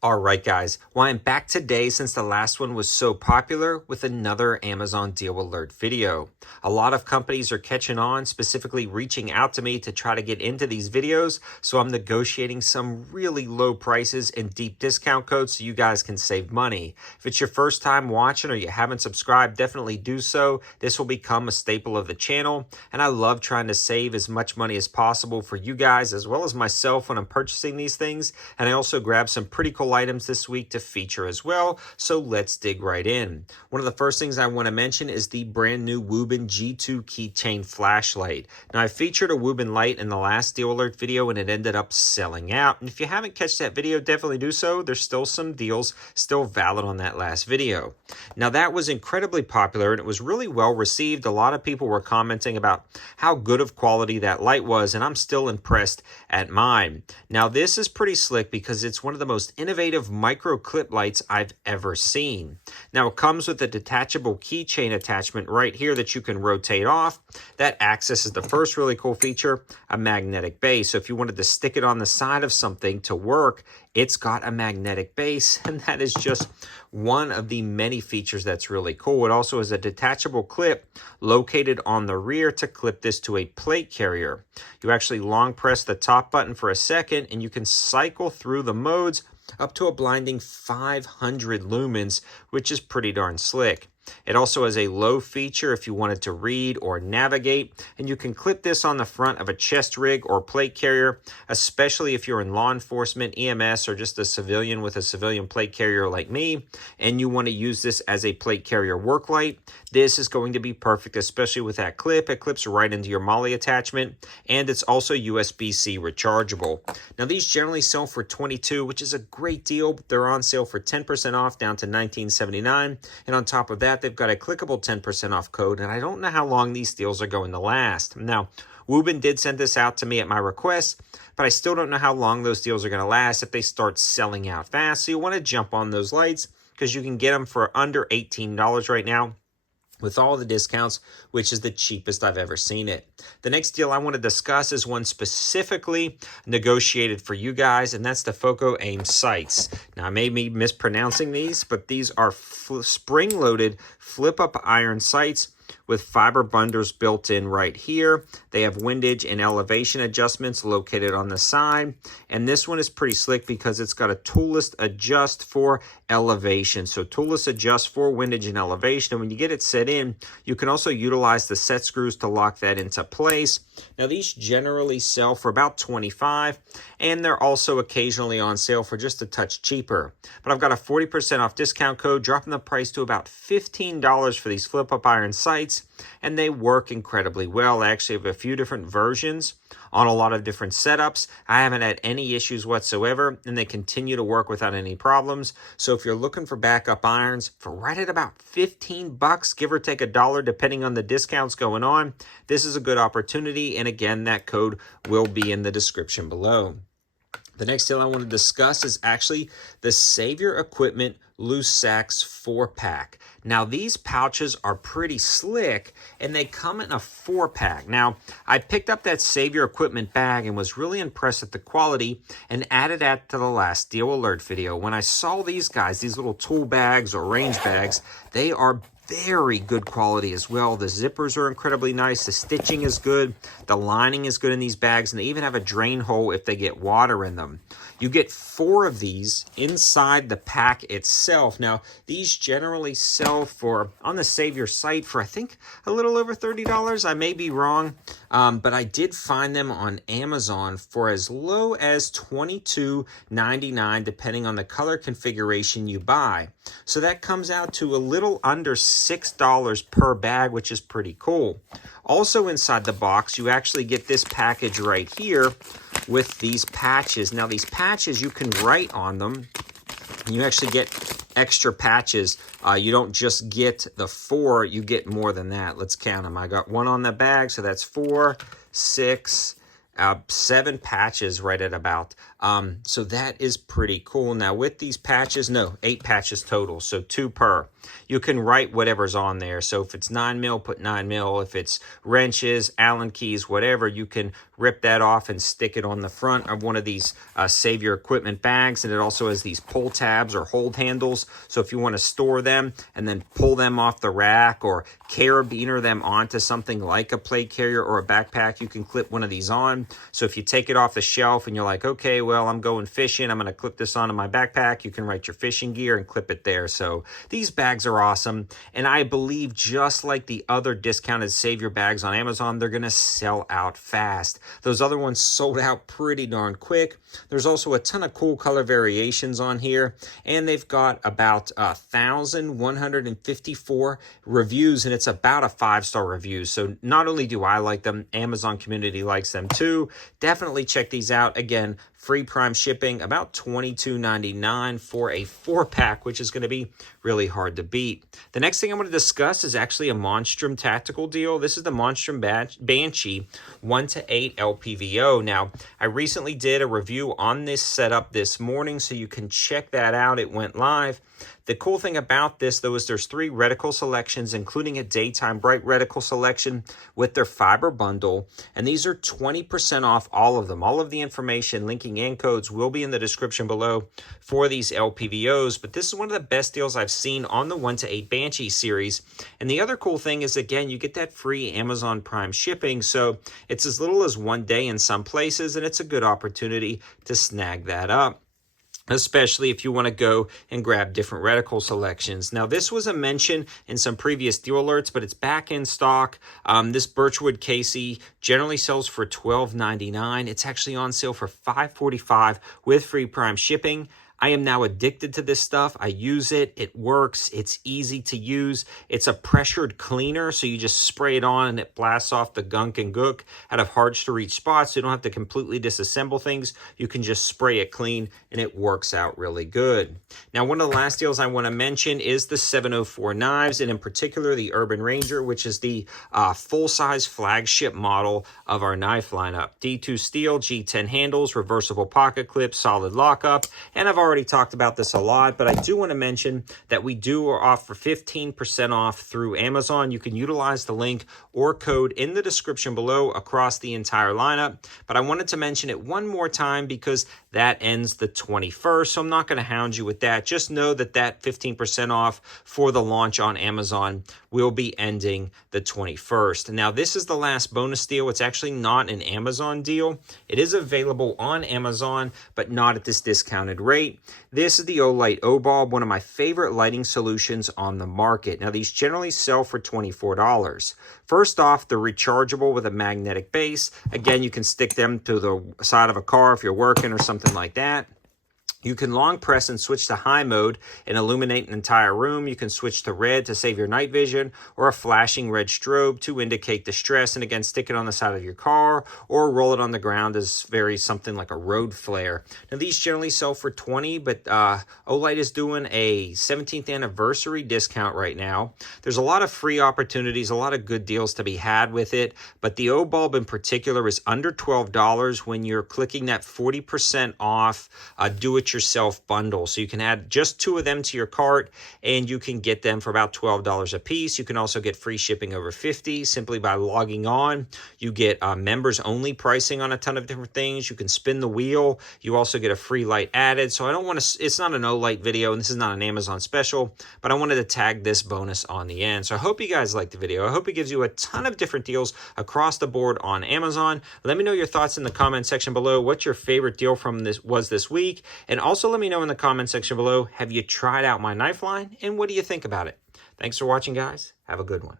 Alright guys, well I'm back today since the last one was so popular with another Amazon deal alert video. A lot of companies are catching on, specifically reaching out to me to try to get into these videos, so I'm negotiating some really low prices and deep discount codes so you guys can save money. If it's your first time watching or you haven't subscribed, definitely do so. This will become a staple of the channel, and I love trying to save as much money as possible for you guys as well as myself when I'm purchasing these things, and I also grab some pretty cool items this week to feature as well, so let's dig right in. One of the first things I want to mention is the brand new Wuben G2 Keychain flashlight. Now I featured a Wuben light in the last deal alert video and it ended up selling out, and if you haven't catch that video, definitely do so. There's still some deals still valid on that last video. Now that was incredibly popular and it was really well received. A lot of people were commenting about how good of quality that light was, and I'm still impressed at mine. Now this is pretty slick because it's one of the most innovative micro clip lights I've ever seen. Now it comes with a detachable keychain attachment right here that you can rotate off. That accesses the first really cool feature, a magnetic base. So if you wanted to stick it on the side of something to work, it's got a magnetic base, and that is just one of the many features that's really cool. It also has a detachable clip located on the rear to clip this to a plate carrier. You actually long press the top button for a second and you can cycle through the modes up to a blinding 500 lumens, which is pretty darn slick. It also has a low feature if you wanted to read or navigate, and you can clip this on the front of a chest rig or plate carrier, especially if you're in law enforcement, EMS, or just a civilian with a civilian plate carrier like me, and you want to use this as a plate carrier work light. This is going to be perfect, especially with that clip. It clips right into your MOLLE attachment, and it's also USB-C rechargeable. Now these generally sell for $22, which is a great deal. They're on sale for 10% off down to $19.79, and on top of that, they've got a clickable 10% off code, and I don't know how long these deals are going to last. Now, Wuben did send this out to me at my request, but I still don't know how long those deals are going to last if they start selling out fast. So you want to jump on those lights because you can get them for under $18 right now with all the discounts, which is the cheapest I've ever seen it. The next deal I want to discuss is one specifically negotiated for you guys, and that's the FOCO Aim Sights. Now, I may be mispronouncing these, but these are spring-loaded flip-up iron sights with fiber bundles built in right here. They have windage and elevation adjustments located on the side. And this one is pretty slick because it's got a toolless adjust for elevation. So toolless adjust for windage and elevation. And when you get it set in, you can also utilize the set screws to lock that into place. Now these generally sell for about $25, and they're also occasionally on sale for just a touch cheaper. But I've got a 40% off discount code, dropping the price to about $15 for these flip-up iron sights, and they work incredibly well. I actually have a few different versions on a lot of different setups. I haven't had any issues whatsoever, and they continue to work without any problems. So if you're looking for backup irons for right at about 15 bucks, give or take $1, depending on the discounts going on, this is a good opportunity. And again, that code will be in the description below. The next deal I want to discuss is actually the Savior Equipment Loose Sacks 4-pack. Now, these pouches are pretty slick, and they come in a 4-pack. Now, I picked up that Savior Equipment bag and was really impressed at the quality and added that to the last deal alert video. When I saw these guys, these little tool bags or range bags, they are very good quality as well. The zippers are incredibly nice. The stitching is good. The lining is good in these bags, and they even have a drain hole if they get water in them. You get 4 of these inside the pack itself. Now, these generally sell for, on the Savior site, for I think a little over $30. I may be wrong, but I did find them on Amazon for as low as $22.99, depending on the color configuration you buy. So that comes out to a little under $6 per bag, which is pretty cool. Also inside the box, you actually get this package right here with these patches. Now these patches, you can write on them, and you actually get extra patches. You don't just get the 4, you get more than that. Let's count them. I got 1 on the bag, so that's 4, 6, 7 patches right at about So that is pretty cool. Now with these patches, no, 8 patches total, so 2 per. You can write whatever's on there. So if it's 9 mil, put 9 mil. If it's wrenches, Allen keys, whatever, you can rip that off and stick it on the front of one of these Save Your Equipment bags. And it also has these pull tabs or hold handles. So if you want to store them and then pull them off the rack or carabiner them onto something like a plate carrier or a backpack, you can clip one of these on. So if you take it off the shelf and you're like, okay, well, I'm going fishing, I'm going to clip this onto my backpack, you can write your fishing gear and clip it there. So these bags are awesome. And I believe just like the other discounted Save Your bags on Amazon, they're going to sell out fast. Those other ones sold out pretty darn quick. There's also a ton of cool color variations on here, and they've got about 1,154 reviews, and it's about a 5-star review. So not only do I like them, Amazon community likes them too. Definitely check these out. Again, free Prime shipping, about $22.99 for a 4-pack, which is going to be really hard to beat. The next thing I'm going to discuss is actually a Monstrum tactical deal. This is the Monstrum Banshee 1-8 LPVO. Now, I recently did a review on this setup this morning, so you can check that out. It went live. The cool thing about this, though, is there's 3 reticle selections, including a daytime bright reticle selection with their fiber bundle. And these are 20% off all of them. All of the information, linking and codes will be in the description below for these LPVOs. But this is one of the best deals I've seen on the 1-8 Banshee series. And the other cool thing is, again, you get that free Amazon Prime shipping. So it's as little as 1 day in some places, and it's a good opportunity to snag that up, especially if you want to go and grab different reticle selections. Now, this was a mention in some previous deal alerts, but it's back in stock. This Birchwood KC generally sells for $12.99. It's actually on sale for $5.45 with free Prime shipping. I am now addicted to this stuff. I use it. It works. It's easy to use. It's a pressured cleaner, so you just spray it on and it blasts off the gunk and gook out of hard-to-reach spots. So you don't have to completely disassemble things. You can just spray it clean, and it works out really good. Now, one of the last deals I want to mention is the 704 knives, and in particular, the Urban Ranger, which is the full-size flagship model of our knife lineup. D2 steel, G10 handles, reversible pocket clips, solid lockup, and I've already talked about this a lot, but I do want to mention that we do offer 15% off through Amazon. You can utilize the link or code in the description below across the entire lineup, but I wanted to mention it one more time because that ends the 21st, so I'm not going to hound you with that. Just know that that 15% off for the launch on Amazon will be ending the 21st. Now, this is the last bonus deal. It's actually not an Amazon deal. It is available on Amazon, but not at this discounted rate. This is the Olight O-Bulb, one of my favorite lighting solutions on the market. Now, these generally sell for $24. First off, the rechargeable with a magnetic base. Again, you can stick them to the side of a car if you're working or something like that. You can long press and switch to high mode and illuminate an entire room. You can switch to red to save your night vision, or a flashing red strobe to indicate distress. And again, stick it on the side of your car or roll it on the ground as something like a road flare. Now, these generally sell for $20, but Olight is doing a 17th anniversary discount right now. There's a lot of free opportunities, a lot of good deals to be had with it, but the O-Bulb in particular is under $12 when you're clicking that 40% off do-it-yourself bundle. So you can add just 2 of them to your cart, and you can get them for about $12 a piece. You can also get free shipping over $50 simply by logging on. You get members-only pricing on a ton of different things. You can spin the wheel. You also get a free light added. So I don't want to, it's not an Olight video, and this is not an Amazon special, but I wanted to tag this bonus on the end. So I hope you guys liked the video. I hope it gives you a ton of different deals across the board on Amazon. Let me know your thoughts in the comment section below. What your favorite deal from this was this week? And also let me know in the comment section below, have you tried out my knife line? And what do you think about it? Thanks for watching, guys. Have a good one.